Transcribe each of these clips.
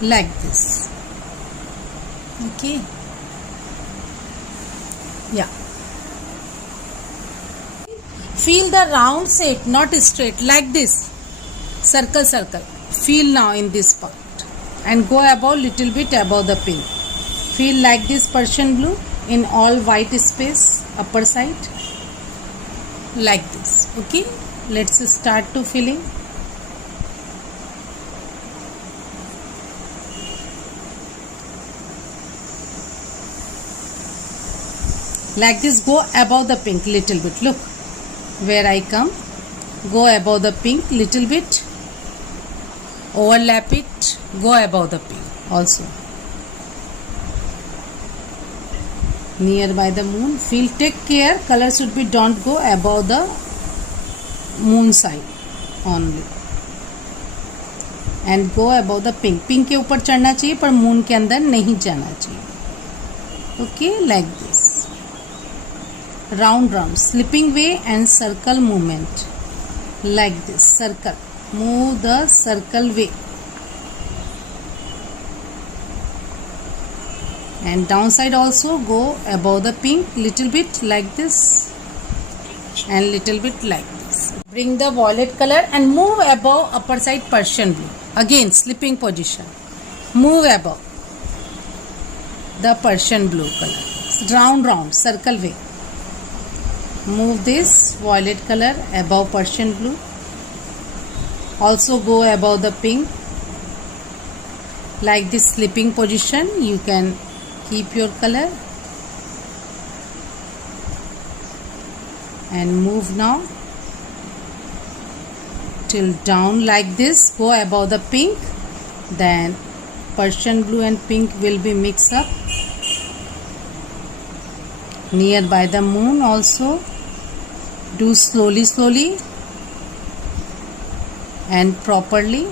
like this. Okay, yeah. Feel the round shape, not straight, like this. Circle, circle. Feel now in this part and go above, little bit above the pink. Feel like this Persian blue in all white space, upper side, like this. Okay, let's start to filling. Like this, go above the pink little bit. Look where I come. Go above the pink little bit. Overlap it. Go above the pink also. Near by the moon. Feel, take care. Color should be, don't go above the moon side only. And go above the pink. Pink के ऊपर चढ़ना चाहिए पर moon के अंदर नहीं जाना चाहिए. Okay, like this. Round round, slipping way and circle movement, like this. Circle, move the circle way, and downside also go above the pink little bit like this and little bit like this. Bring the violet color and move above upper side Persian blue. Again slipping position, move above the Persian blue color. Round round, circle way. Move this violet color above Persian blue. Also go above the pink. Like this slipping position, you can keep your color. And move now till down like this. Go above the pink. Then Persian blue and pink will be mixed up. Near by the moon also. Do slowly, slowly and properly.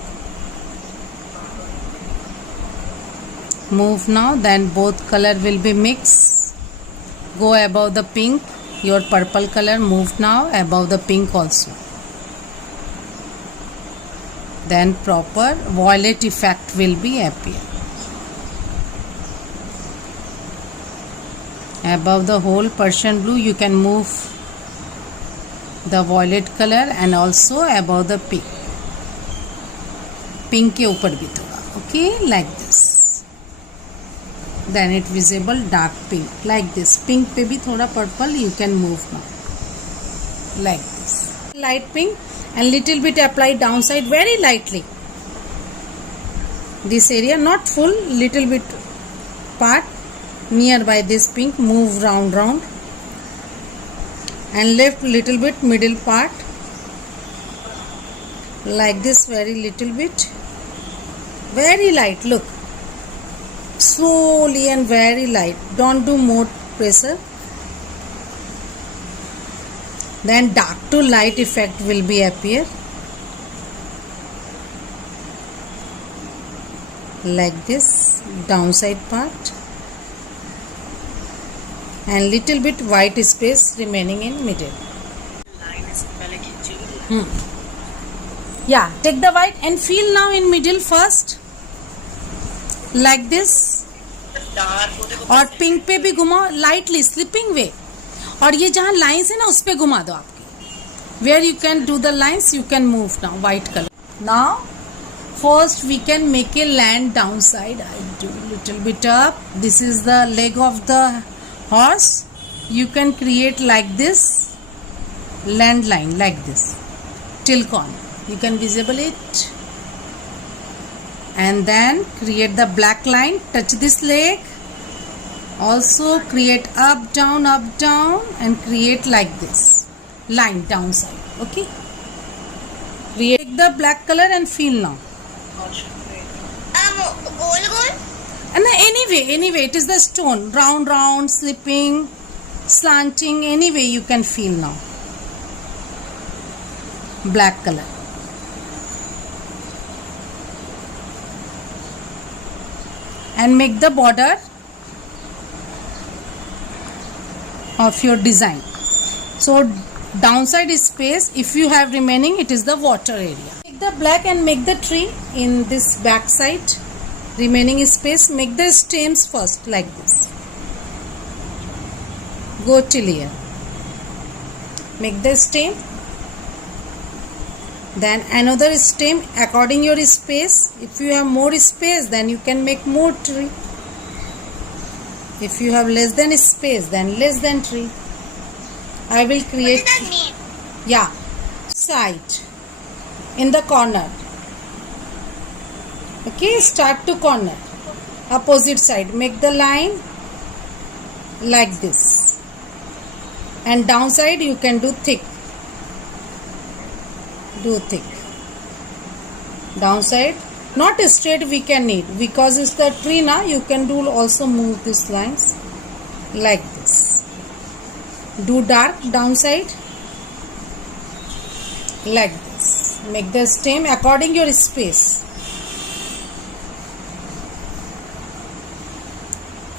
Move now, then both color will be mixed. Go above the pink, your purple color. Move now above the pink also. Then proper violet effect will be appear. Above the whole Persian blue, you can move the violet color and also above the pink. Pink के ऊपर भी थोड़ा. Okay, like this. Then it visible dark pink like this. Pink पे भी थोड़ा purple you can move now. Like this. Light pink and little bit apply downside very lightly. This area not full, little bit part nearby this pink. Move round round. And left little bit middle part like this, very little bit, very light. Look, slowly and very light, don't do more pressure. Then dark to light effect will be appear like this, downside part. And little bit white space remaining in middle. Yeah, take the white and fill now in middle first like this. और pink पे भी घुमाओ lightly, slipping way. और ये जहाँ lines है ना उस पे घुमा दो आपकी. Where you can do the lines, you can move now. White color. Now, first we can make a land downside. I do little bit up. This is the leg of the horse. You can create like this land line like this till corner. You can visible it and then create the black line. Touch this leg. Also create up down and create like this line downside. Okay. Create the black color and feel now. Goal. And anyway, it is the stone. Round, slipping, slanting, anyway you can feel now. Black color. And make the border of your design. So downside space, if you have remaining, it is the water area. Take the black and make the tree in this back side remaining space. Make the stems first like this. Go till here. Make the stem. Then another stem according your space. If you have more space, then you can make more tree. If you have less than space, then less than tree. I will create. What does that mean? Yeah, side in the corner. Okay, start to corner, opposite side. Make the line like this, and downside you can do thick. Do thick. Downside, not straight. We can need because it's the tree now. You can do also move these lines like this. Do dark downside like this. Make the stem according your space.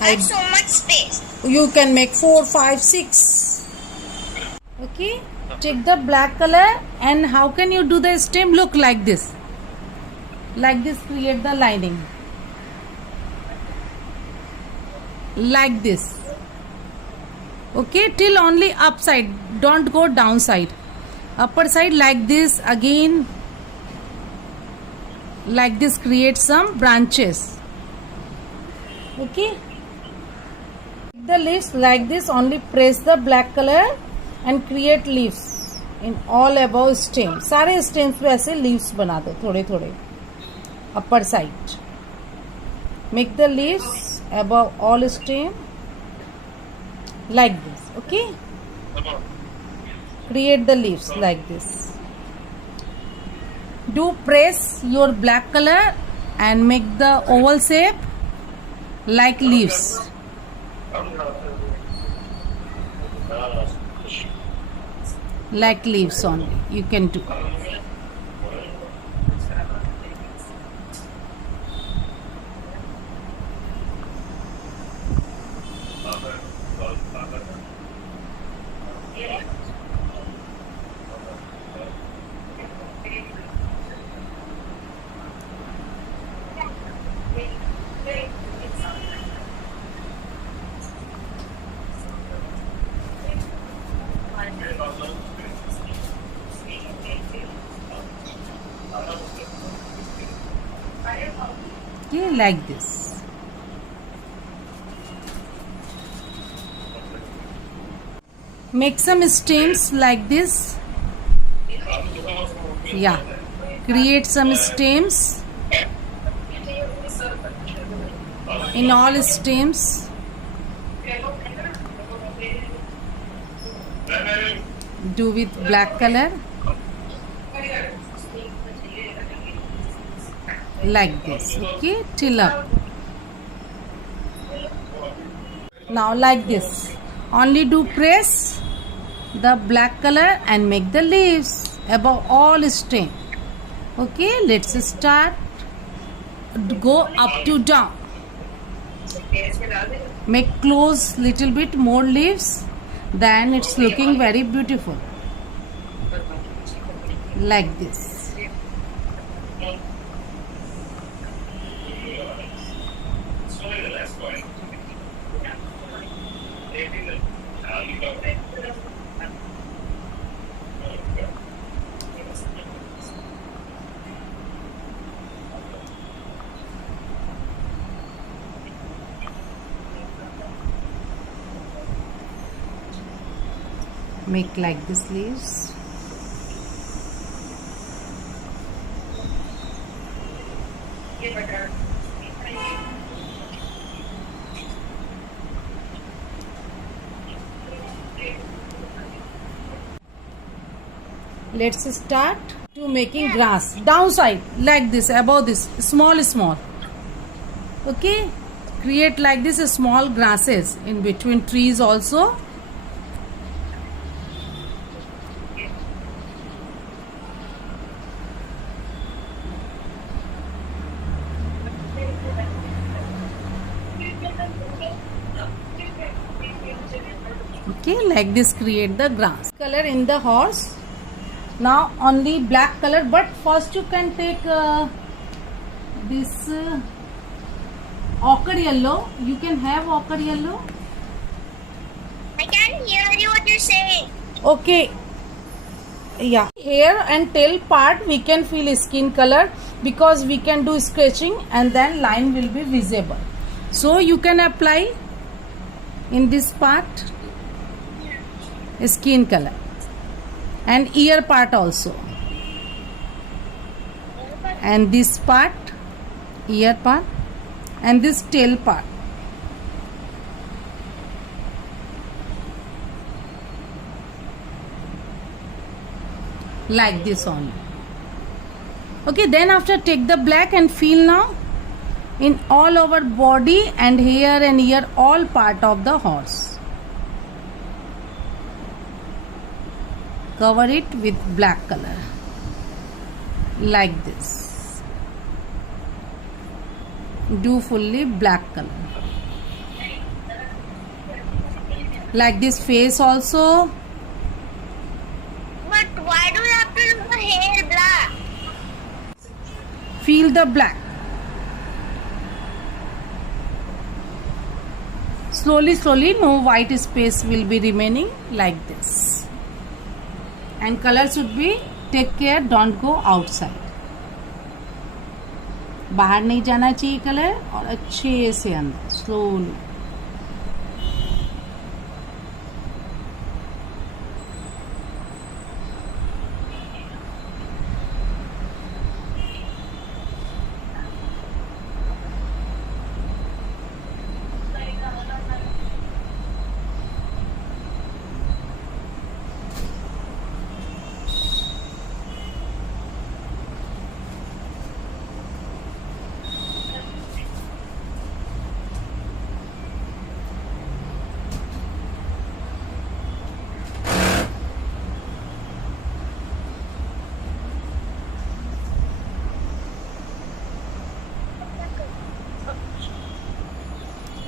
That's so much space. You can make 4, 5, 6. Okay. Take the black color, and how can you do the stem? Look like this. Like this, create the lining. Like this. Okay, till only upside. Don't go downside. Upper side like this again. Like this, create some branches. Okay. The leaves like this. Only press the black color and create leaves in all above stem. सारे stems पे ऐसे leaves बना दो थोड़े थोड़े. Upper side. Make the leaves above all stem like this. Okay. Create the leaves like this. Do press your black color and make the oval shape like leaves. Like leaves only you can do. Okay, like this. Make some stems like this. Yeah. Create some stems in all stems. Do with black color. Like this. Okay, till up. Now like this. Only do press the black color and make the leaves above all stem. Okay, let's start. Go up to down. Make close little bit more leaves. Then it's looking very beautiful. Like this. Make like this leaves. Let's start to making grass. Downside like this, above this, small. Okay, create like this small grasses in between trees also. Okay, like this create the grass. Color in the horse. Now only black color, but first you can take this ochre yellow. You can have ochre yellow. I can't hear you what you're saying. Okay. Yeah. Hair and tail part we can feel skin color because we can do scratching and then line will be visible. So you can apply in this part skin color and ear part also. And this part, ear part, and this tail part. Like this only. Okay, then after take the black and feel now in all over body and hair and ear, all part of the horse. Cover it with black color. Like this. Do fully black color. Like this face also. But why do you have to do the hair black? Feel the black. Slowly, slowly, no white space will be remaining like this. And color should be, take care, don't go outside. बाहर नहीं जाना चाहिए colour और अच्छे से अंदर slowly.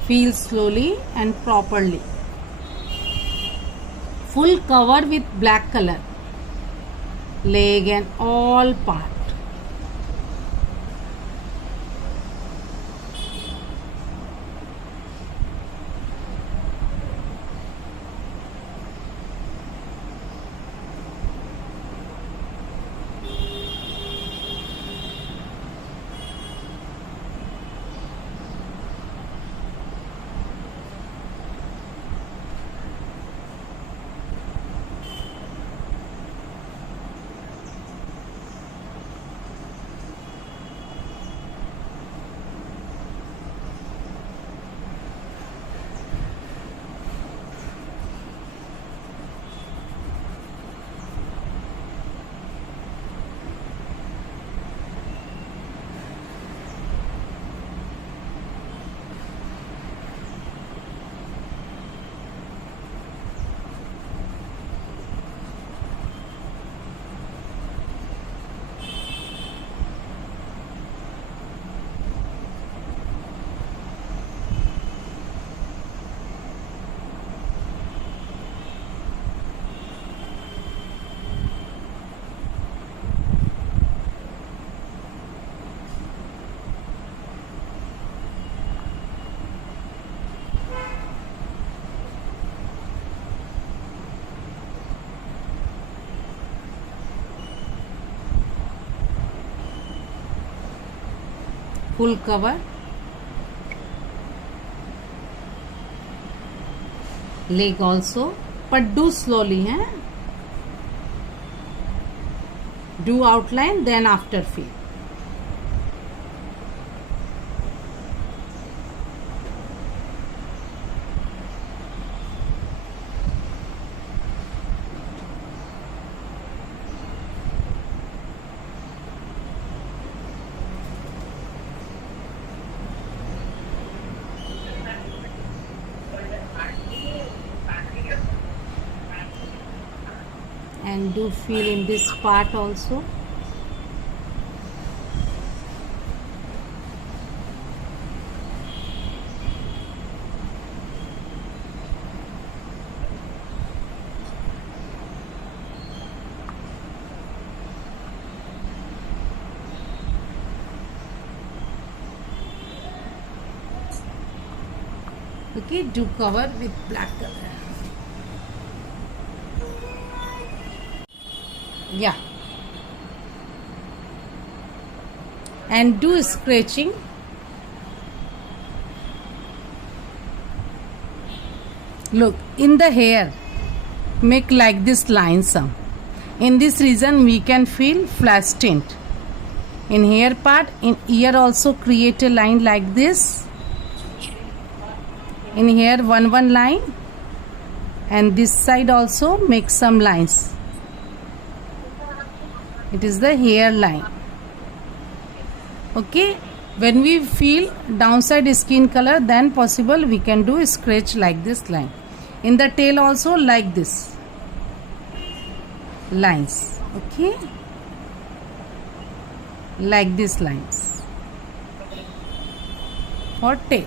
Feel slowly and properly. Full cover with black color. Leg and all part. Full cover. Leg also, but do slowly, eh? Do outline, then after fill. And do feel in this part also. Okay, do cover with black color. Yeah. And do scratching. Look, in the hair, make like this line some. In this region, we can feel flash tint. In hair part, in ear also create a line like this. In here, one line. And this side also make some lines. It is the hair line. Okay. When we feel downside skin color, then possible we can do scratch like this line. In the tail also like this lines. Okay, like these lines for tail.